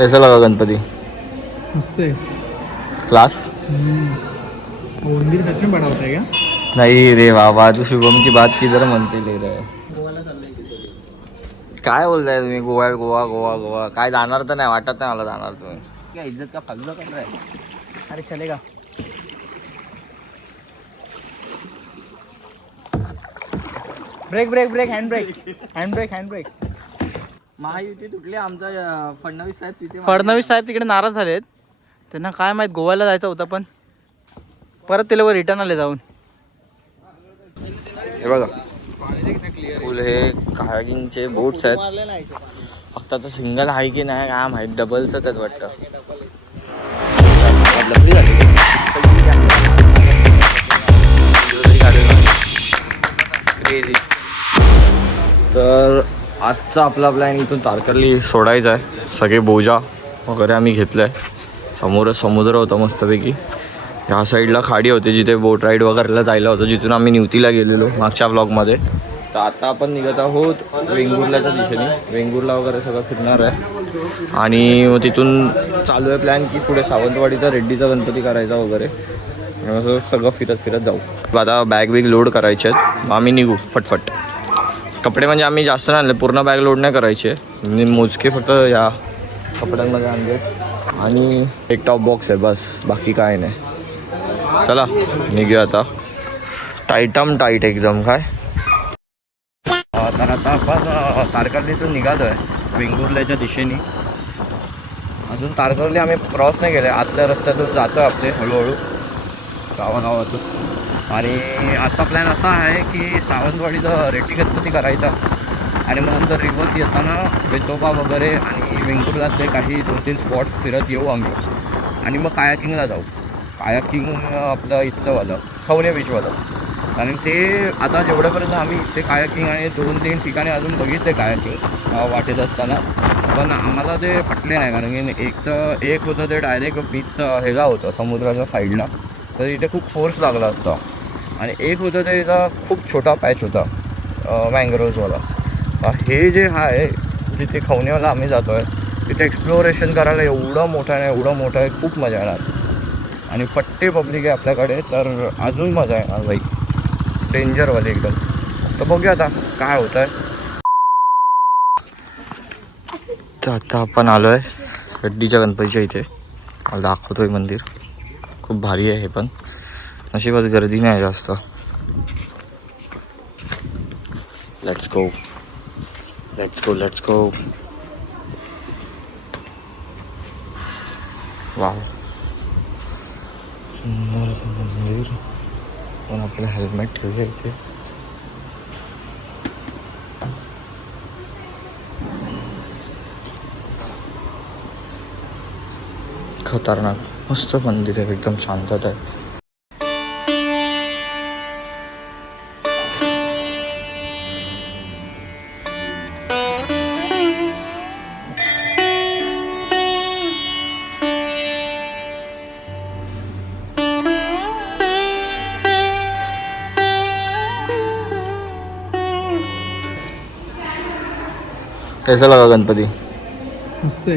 कैसा लगा गणपति? मस्त है। क्लास? मंदिर सच में बड़ा होता है क्या? नहीं रे बाबा, तू शुभम की बात किधर म्हणते ले रहे. काय बोलताय तुम्ही? गोवा गोवा गोवा गोवा काय जाणार तर नाही वाटत नाही मला जाणार तुम्ही. काय इज्जत का फालतू कर रहा है? अरे चलेगा. Brake brake brake hand brake hand brake. Mahayuti तुटली. आमचा फडणवीस साहेब तिथे फडणवीस साहेब तिकडे नाराज झालेत. त्यांना काय माहित, गोव्याला जायचं होतं पण परत ते लोक रिटर्न आले जाऊन. हे बघा फुल हे कायाकिंगचे बोट्स आहेत. फक्त आता सिंगल आहे की नाही काय माहित, डबलच त्यात वाटतं. क्रेझी. तर आजचा आपला प्लॅन इथून तारकर्ली सोडायचा आहे. सगळे बोजा वगैरे आम्ही घेतलं आहे. समोरच समुद्र होता मस्तपैकी. ह्या साईडला खाडी होती जिथे बोट राईड वगैरेला जायला होतं, जिथून आम्ही निवतीला गेलेलो मागच्या ब्लॉगमध्ये. तर आता आपण निघत आहोत वेंगुर्ल्याच्या दिशेने. वेंगुर्ला वगैरे सगळं फिरणार आहे आणि मग तिथून चालू आहे प्लॅन की पुढे सावंतवाडीचा रेड्डीचा गणपती करायचा वगैरे. असं सगळं फिरत फिरत जाऊ. आता बॅग बिग लोड करायचे आहेत, मग आम्ही निघू फटफट. कपडे म्हणजे आम्ही जास्त नाही आणले, पूर्ण बॅग लोड नाही करायचे, मोजके फक्त या कपड्यांमध्ये आणले आणि एक टॉप बॉक्स आहे बस, बाकी काय नाही. चला निघूया आता. टाईटम टाईट एकदम काय. तर आता आपण तारकर्लीतून निघालो आहे वेंगुर्ल्याच्या दिशेने. अजून तारकर्ली आम्ही क्रॉस नाही केलं, आतल्या रस्त्यातून जातो आपले हळूहळू गावागावातून. आणि आजचा प्लॅन असा आहे की सावंतवाडीचा रेड्डी गणपती करायचा आणि मग नंतर रिव्हर्स येताना बेतोबा वगैरे आणि वेंगुर्ल्यातले काही 2-3 स्पॉट्स फिरत येऊ आम्ही. आणि मग कायाकिंगला जाऊ. कायाकिंग आपलं इथलंवालं खवणे बीचवालं. कारण ते आता जेवढ्यापर्यंत आम्ही इथे कायाकिंग आणि 2-3 ठिकाणी अजून बघितले कायाकिंग वाटेत असताना, पण आम्हाला ते पटले नाही. कारण की एक होतं ते डायरेक्ट बीच हेला होतं समुद्राच्या साईडला, तर इथे खूप फोर्स लागला असता. आणि एक होतं ते इथं खूप छोटा पॅच होता मँग्रोव्हजवाला. हे जे आहे जिथे खवणेवाला आम्ही जातो आहे तिथे एक्सप्लोरेशन करायला एवढं मोठं आहे, खूप मजा येणार. आणि फट्टे पब्लिक आहे आपल्याकडे, तर अजून मजा येणार बाई, डेंजरवाले एकदम. तर बघूया आता काय होतं आहे. तर आता आपण आलो आहे रेड्डीच्या गणपतीच्या इथे. मला दाखवतो आहे मंदिर, खूप भारी आहे हे पण. नशीबच गर्दी नाही जास्त. Let's go. वाव, सुंदर मंदिर. पण आपलं हेल्मेट ठेवलं इथे. खतरनाक मस्त मंदिर आहे, एकदम शांतता आहे. कैसा लगा गणपति? मस्त है.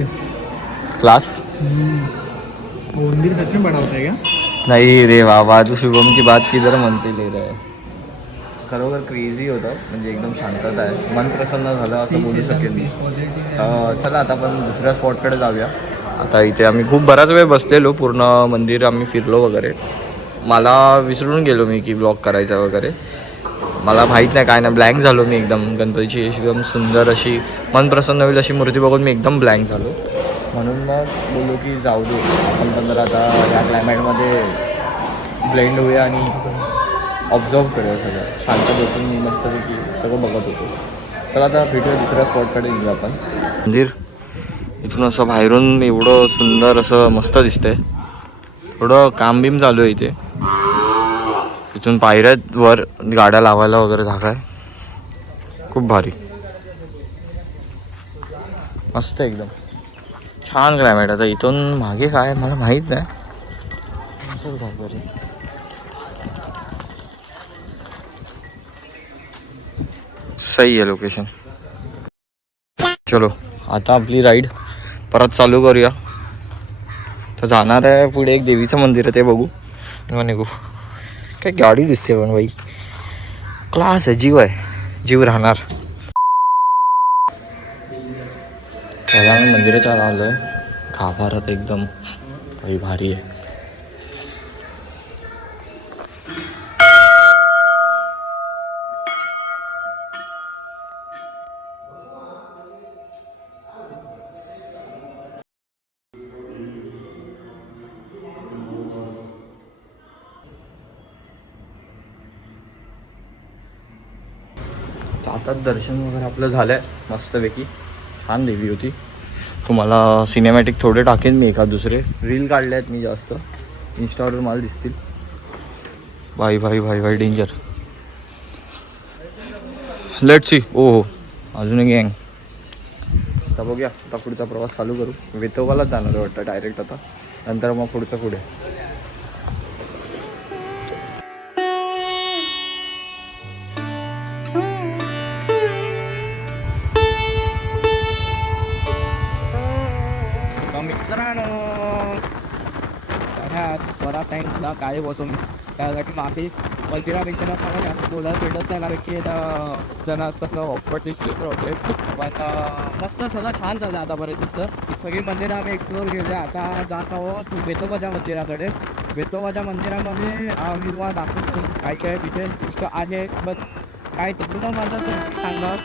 क्लास? मंदिर सच में बड़ा होता है क्या? नाही रे बाबा, तू शुभम की बात किधर म्हणते ले रहा है. खरोखर क्रेझी होतं, म्हणजे एकदम शांतता आहे, मन प्रसन्न झालं असं बोलू शकेल मी. चला आता आपण दुसऱ्या स्पॉटकडे जाऊया. आता इथे आम्ही खूप बराच वेळ बसलेलो, पूर्ण मंदिर आम्ही फिरलो वगैरे. मला विसरून गेलो मी की ब्लॉग करायचा वगैरे. मला माहीत नाही काय नाही, ब्लँक झालो मी एकदम. गणपतीची एकदम सुंदर अशी मन प्रसन्न होईल अशी मूर्ती बघून मी एकदम ब्लँक झालो. म्हणून मग बोललो की जाऊ दे, आपण पण जर आता या क्लायमेटमध्ये ब्लेंड होऊया आणि ऑब्झर्व करूया सगळं. शांत बसून मी मस्तपैकी सगळं बघत होतो. तर आता भेटूया दुसऱ्या स्पॉटकडे निघू आपण. मंदिर इथून असं बाहेरून एवढं सुंदर असं मस्त दिसतंय. थोडं काम बीम चालू आहे इथे. इथून पायऱ्यात वर गाड्या लावायला वगैरे जागा आहे. खूप भारी मस्त एकदम छान क्लायमेट. आता इथून मागे काय मला माहीत नाही. सही आहे लोकेशन. चलो आता आपली राईड परत चालू करूया. तर जाणार आहे पुढे एक देवीचं मंदिर आहे ते बघू तेव्हा निघू. काय गाडी दिसते पण बाई, क्लास आहे, जीव आहे, जीव राहणार. त्याला आम्ही मंदिराच्या आलो आहे. गाभारात एकदम काही भारी आहे. आता दर्शन वगैरे आपलं झालं आहे मस्तपैकी. छान देवी होती. तुम्हाला सिनेमॅटिक थोडे टाकेन मी, एका दुसरे रील काढले आहेत मी जास्त, इंस्टावर मला दिसतील. भाई भाई भाई भाई डेंजर. Let's see. ओ हो, अजून एक गँग. आता बघूया, आता पुढचा प्रवास चालू करू. वेतोबालाच जाणार आहे वाटतं डायरेक्ट आता, नंतर मग पुढचं पुढे. मित्रांनो बराच टाईम सुद्धा काय बसून त्यासाठी माफी. मंदिरापेक्षा मला जास्त बोलायला भेटत त्यापैकी जण तसं ऑपरेटिव्ह क्षेत्र होते. पण मस्त सगळं छान झालं आतापर्यंत. ही सगळी मंदिरं आम्ही एक्सप्लोअर केली. आता जात आहोत वेतोबाच्या मंदिराकडे. वेतोबाच्या मंदिरामध्ये मी तुम्हाला दाखवतो काय काय विशेष गोष्ट आहे. पण काय तिकडून माझं सांगा.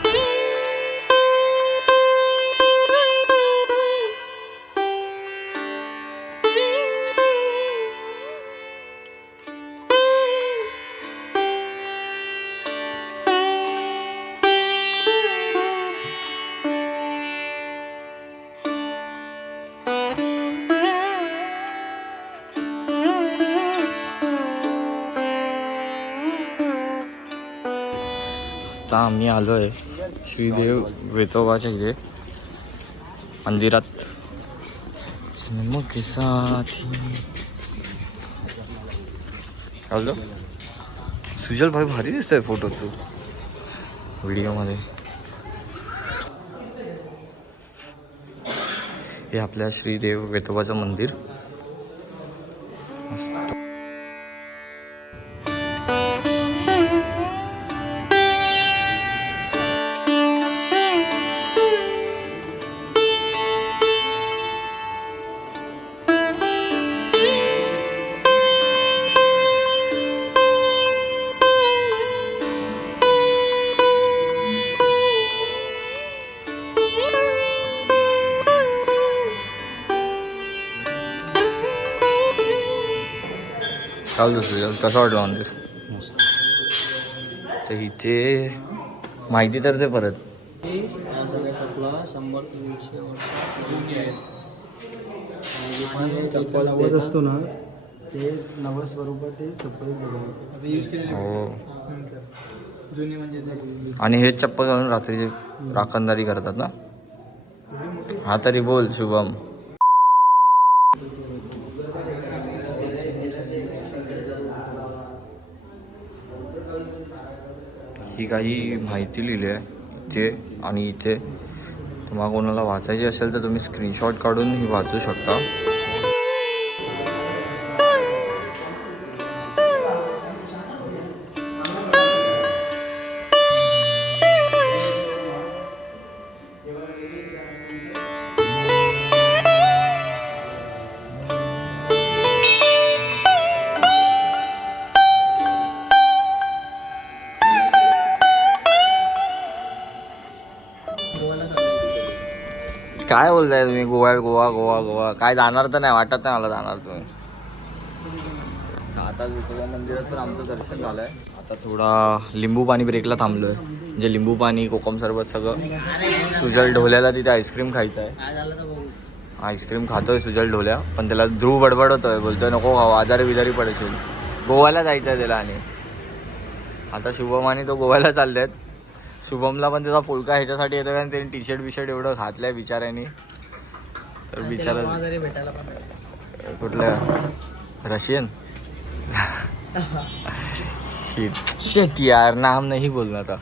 आता आम्ही आलो आहे श्रीदेव वेतोबाच्या इथे मंदिरात. मग हॅलो सुजल भाई, भारी दिसतोय फोटो तू व्हिडिओमध्ये. हे आपल्या श्रीदेव वेतोबाचं मंदिर. चालतं सुजल, कसं वाटलं मंदिर? मस्त. तर इथे माहिती तर ते परत नवस असतो ना, ते नवस स्वरूपात ते चप्पल यूज केले. हो. जुनी म्हणजे आणि हे चप्पल घालून रात्रीचे राखणदारी करतात ना. हा तरी बोल शुभम. ही काही माहिती लिहिली आहे इथे. आणि इथे तुम्हाला कोणाला वाचायची असेल तर तुम्ही स्क्रीनशॉट काढून ही वाचू शकता. काय बोलताय तुम्ही? गोवा गोवा गोवा गोवा काय जाणार तर नाही वाटत नाही मला जाणार तुम्ही. आता वेतोबा मंदिरात पण आमचं दर्शन झालं आहे. आता थोडा लिंबू पाणी ब्रेकला थांबलो आहे. म्हणजे लिंबू पाणी कोकम सरबत सगळं. सुजल ढोल्याला तिथे आईस्क्रीम खायचं आहे. आईस्क्रीम खातोय सुजल ढोल्या, पण त्याला ध्रुव बडबडतोय, बोलतोय नको खाऊ आजारी बिजारी पडशील. गोव्याला जायचं आहे त्याला. आणि आता शुभम आणि तो गोव्याला चालले आहेत. शुभमला पण त्याचा पोलका ह्याच्यासाठी येतो कारण त्याने टी शर्ट बिशर्ट एवढं घातलंय बिचाऱ्याने. तर बिचारा कुठल्या रशियन शिट यार नाम नाही बोलना था.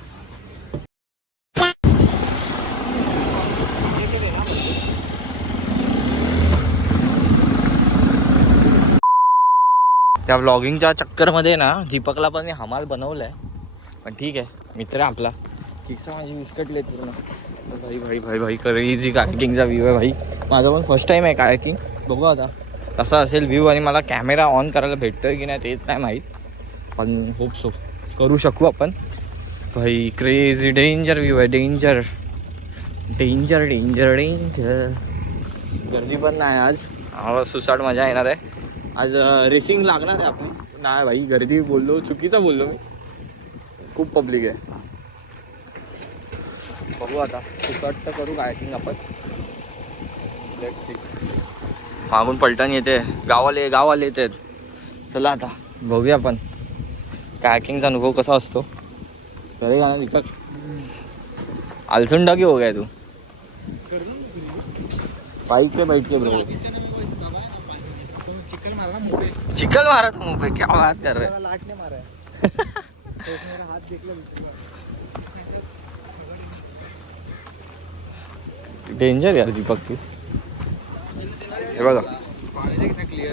त्या व्लॉगिंगच्या चक्करमध्ये ना दीपकला पण मी हमाल बनवलं आहे, पण ठीक आहे, मित्र आहे आपला. किस्सा माझी विस्कटले पूर्ण. भाई भाई भाई भाई क्रेझी कायकिंगचा व्ह्यू आहे भाई. माझा पण फर्स्ट टाईम आहे कायकिंग. बघू आता कसा असेल व्ह्यू, आणि मला कॅमेरा ऑन करायला भेटतोय की नाही तेच नाही माहीत, पण होप सो करू शकू आपण. भाई क्रेझी डेंजर व्ह्यू आहे, डेंजर डेंजर डेंजर डेंजर. गर्दी पण नाही आज, आम्हाला सुसाट मजा येणार आहे. आज रेसिंग लागणार आहे आपली. नाही भाई गर्दी बोललो, चुकीचं बोललो मी. खूप पब्लिक आहे. बघू आता सुसाट तर करू कायकिंग आपण. Let's see. मागून पलटण येते, गावाले येते. चला आता बघूया आपण कायकिंगचा अनुभव कसा असतो. करेगा ना दीपक? आलसुंडा की हो गया तू? बाइक पे बैठ के ब्रो. चिकल मारा तुम मुंह पे, क्या बात कर रहे? लाट ने मारा है. मेरा हाथ देख लो. डेंजर यार दीपक तू. हे बघा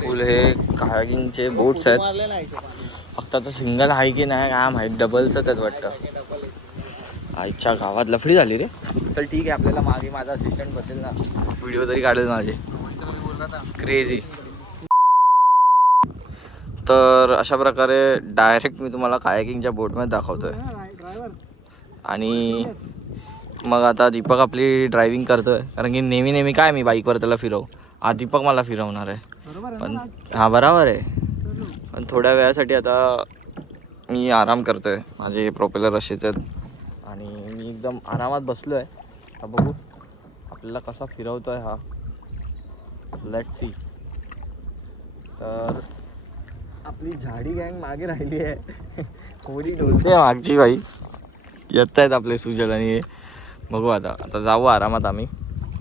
फुल हे कायाकिंगचे बोट्स आहेत. फक्त आता सिंगल आहे की नाही काय माहीत, डबलच आहेत वाटतं. आईच्या गावात लफडी झाली रे. चल ठीक आहे, आपल्याला मागे माझा असिस्टंट बसेल ना, व्हिडिओ तरी काढेल माझे. क्रेझी. तर अशा प्रकारे डायरेक्ट मी तुम्हाला कायाकिंगच्या बोटमध्ये दाखवतोय. आणि मग आता दीपक आपली ड्रायव्हिंग करतोय, कारण की नेहमी काय मी बाईकवर त्याला फिरवू. आज दीपक मला फिरवणार आहे. पण हा बरोबर आहे, पण थोड्या वेळासाठी आता मी आराम करतोय. माझे प्रोपेलर असेच आहेत आणि मी एकदम आरामात बसलो आहे. आता बघू आपल्याला कसा फिरवतोय हा. Let's see. तर आपली झाडी गँग मागे राहिली आहे. कोणी डोलते मागची बाई. येत आहेत आपले सुजल आणि बघू आता जाऊ आरामात आम्ही.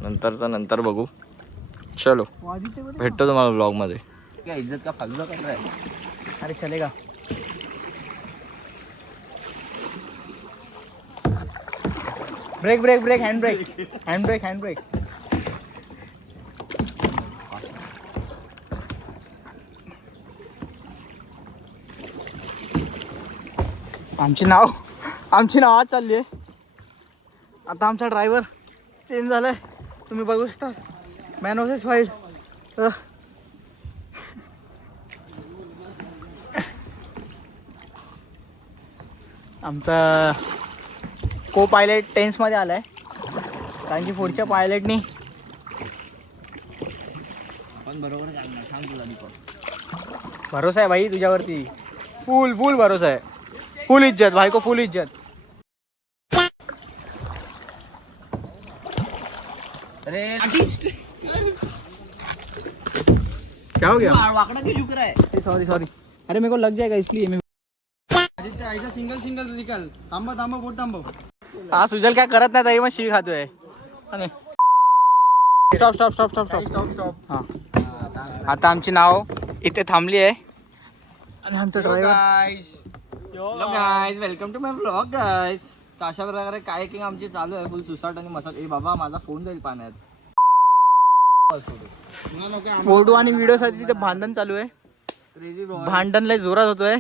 नंतर बघू. चलो भेटतो तुम्हाला ब्लॉगमध्ये. क्या इज्जत का फालतू कर रहा है? अरे चलेगा. ब्रेक हँड ब्रेक. आमची नाव आज चालली आहे. आता आमचा ड्रायव्हर चेंज झालाय, तुम्ही बघू शकता. Man versus wild. आमचा को पायलट टेन्समध्ये आलाय, कारण की पुढच्या पायलटनी पण बरोबर सांग तुला दीपक. भरोसा आहे भाई तुझ्यावरती. फुल भरोसा आहे. फुल इज्जत भाई को, फुल इज्जत. अरे आर्टिस्ट क्या हो गया? वाकड़ा क्यों झुक रहा है? सॉरी. अरे मेरे को लग जाएगा इसलिए मैं. ऐसा सिंगल निकल. थांबव बोट थांबव. हा सुजल काय करत नाही तरी मग शिवी खातोय. स्टॉप. हा आता आमची नाव इथे थांबली आहे आणि आमचा driver. Hello guys, welcome to my blog guys. तर अशा प्रकारे कायकिंग आमची चालू आहे. फुल सुसाट आणि मसाला. ए बाबा माझा फोन जाईल पाण्यात. फोटो आणि व्हिडिओ साठी तिथे भांडण चालू आहे. भांडण लय जोरात होतोय.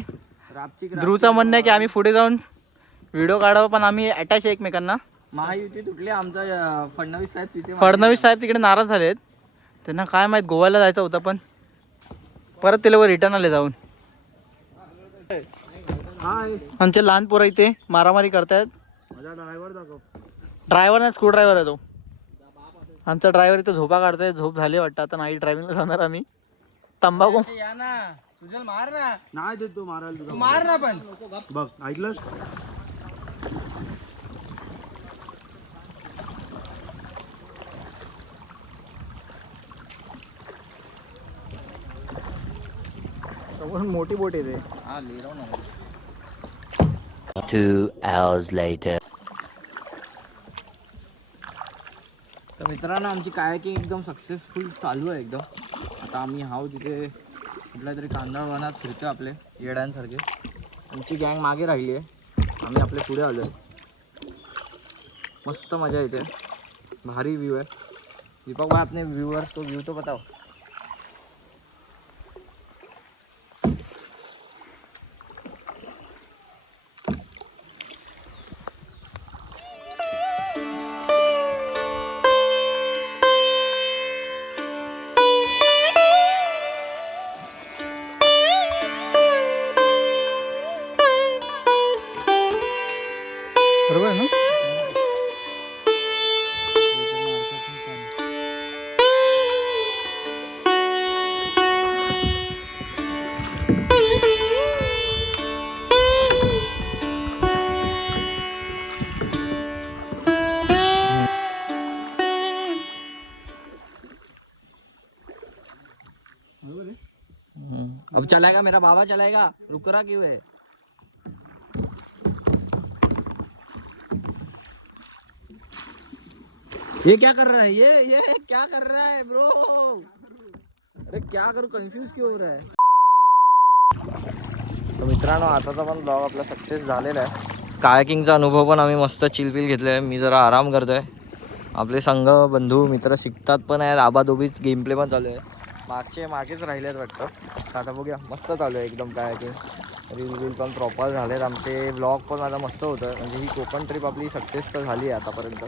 ध्रुवचं म्हणणं आहे की आम्ही पुढे जाऊन व्हिडिओ काढावं, पण आम्ही अटॅच आहे एकमेकांना. महायुती तुटली. आमचा फडणवीस साहेब तिकडे नाराज झालेत. त्यांना काय माहित, गोव्याला जायचं होतं, पण परत ते लोक रिटर्न आले जाऊन. आमचे लहान पोरं इथे मारामारी करतायत. ड्रायव्हर नाही, स्क्रू ड्रायव्हर आहे तो. आमचा ड्रायव्हर इथे झोपा काढतोय. झोप झाली वाटतं. आता नाईट ड्रायव्हिंगला जाणार आम्ही. तंबाखू नाही देत तो मारायला तुझा. मार ना पण. बघ ऐकलंस. समोरून मोठी बोट येते. 2 hours later. तर मित्रांनो आमची कायाकिंग एकदम सक्सेसफुल चालू आहे एकदम. आता आम्ही हाव तिथे कुठल्या तरी कांदा वनात फिरतोय आपले येड्यांसारखे. आमची गँग मागे राहिली आहे, आम्ही आपले पुढे आलो आहे. मस्त मजा येते, भारी व्ह्यू आहे. दीपक भाई अपने व्ह्यूअर्स को व्यू तो बताओ. अब चलाएगा मेरा बाबा चलाएगा, रुक रहा क्यों है? ये क्या कर रहा है? ये क्या कर रहा है ब्रो? अरे क्या करू, कन्फ्यूज क्यों हो रहा है? तर मित्रांनो आताचा पण ब्लॉग आपला सक्सेस झालेला आहे. कायाकिंगचा अनुभव पण आम्ही मस्त चिलपिल घेतलेला आहे. मी जरा आराम करतोय. आपले संघ बंधू मित्र शिकतात पण आहेत. आबादोबीच गेम प्ले पण चालू आहे. मागेच राहिलेत वाटतं. तर आता बघूया, मस्त चालू आहे एकदम कायाकिंग. रील पण प्रॉपर झालेत. आमचे ब्लॉग पण आता मस्त होतं. म्हणजे ही कोकण ट्रिप आपली सक्सेस तर झाली आहे आतापर्यंत.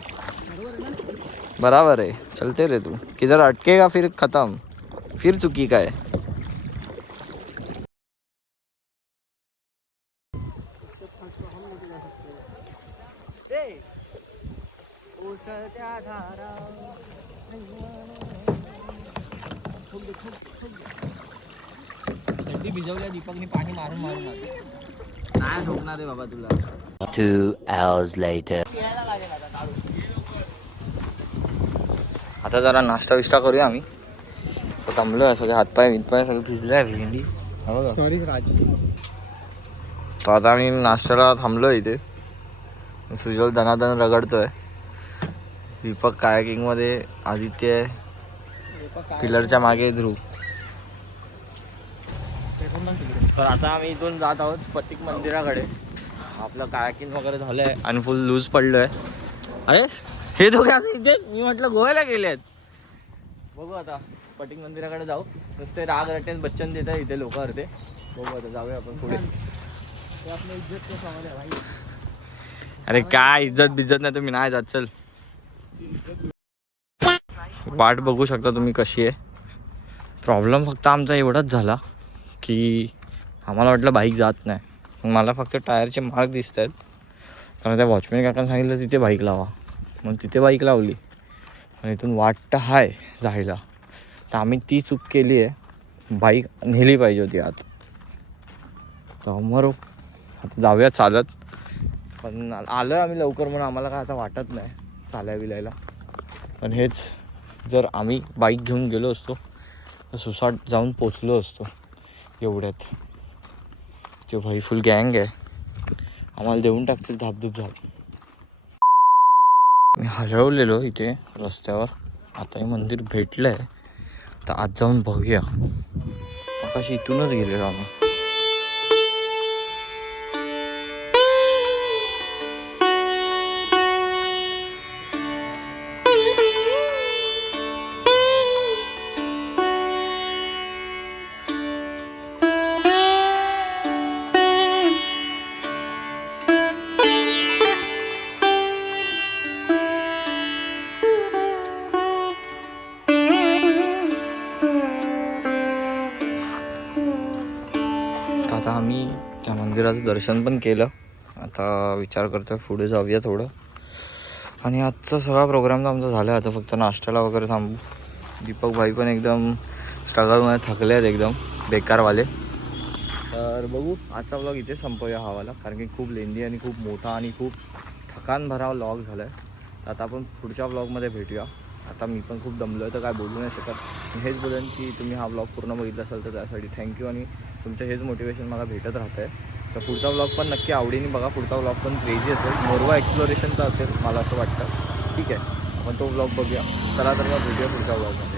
बराबर आहे, चलते रे तू. किधर अटकेगा फिर खत्म, फिर चुकी काय. भिजवल्या दीपकने पाणी मारून मारून नाही ठोकणार रे बाबा तुला. 2 hours later. आता जरा नाश्ता विष्टा करूया आम्ही. तर थांबलो आहे, सगळे हातपाय वितपाय सगळे भिजले आहे भेंडी. सॉरी राज. तर आता आम्ही नाश्त्याला थांबलो इथे. सुजल दनादन रगडतोय. दीपक कायाकिंगमध्ये, आदित्य पिलरच्या मागे ध्रुव. तर आता आम्ही इथून जात आहोत स्फटिक मंदिराकडे. आपलं कायाकिंग वगैरे झालं आहे आणि फुल लूज पडलो आहे. अरे हे दोघे असं इथे, मी म्हटलं गोव्याला गेले आहेत. बघू आता स्फटिक मंदिराकडे जाऊ. नुसते राग रटेन बच्चन देत आहे इथे लोक अर्धे. बघू आता जाऊया आपण पुढे. अरे काय इज्जत बिज्जत नाही, तुम्ही नाही जात. चल वाट बघू शकता तुम्ही कशी आहे. प्रॉब्लेम फक्त आमचा एवढाच झाला की आम्हाला वाटलं बाईक जात नाही. मग मला फक्त टायरचे मार्क दिसत आहेत. कारण त्या वॉचमॅन काकांनी सांगितलं तिथे बाईक लावा. मग तिथे बाईक लावली आणि इथून वाटतं आहे जायला. तर आम्ही ती चूक केली आहे. बाईक नेली पाहिजे होती आत. तर मरो आता जाऊया चालत. पण आलं आम्ही लवकर म्हणून आम्हाला काय आता वाटत नाही चालाय बिलायला. पण हेच जर आम्ही बाईक घेऊन गेलो असतो तर सुसाट जाऊन पोचलो असतो एवढ्यात. ते भाई फुल गँग आहे, आम्हाला देऊन टाकतील धापधूप झाली. मी हरवलेलो इथे रस्त्यावर. आता हे मंदिर भेटलं आहे तर आज जाऊन बघूया. आकाशी इथूनच गेलेलो आम्ही. आता आम्ही त्या मंदिराचं दर्शन पण केलं. आता विचार करतोय पुढे जाऊया थोडं. आणि आजचा सगळा प्रोग्राम तर आमचा झाला आहे. आता फक्त नाश्त्याला वगैरे थांबू. दीपक भाई पण एकदम स्ट्रगलमध्ये थकले आहेत एकदम बेकारवाले. तर बघू आजचा व्लॉग इथे संपवूया हवाला. कारण की खूप लेंदी आणि खूप मोठा आणि खूप थकान भरावा व्लॉग झाला आहे. तर आता आपण पुढच्या व्लॉगमध्ये भेटूया. आता मी पण खूप दमलो आहे तर काय बोलू नाही शकत. मी हेच बोलेन की तुम्ही हा व्लॉग पूर्ण बघितला असेल तर त्यासाठी थँक्यू. आणि तुमचं हेच मोटिवेशन मला भेटत राहतं आहे. तर पुढचा व्लॉग पण नक्की आवडीने बघा. पुढचा व्लॉग पण क्रेझी असेल, मोरवा एक्सप्लोरेशनचा असेल मला असं वाटतं. ठीक आहे, आपण तो व्लॉग बघूया. चला तर मग भेटूया पुढच्या व्लॉगमध्ये.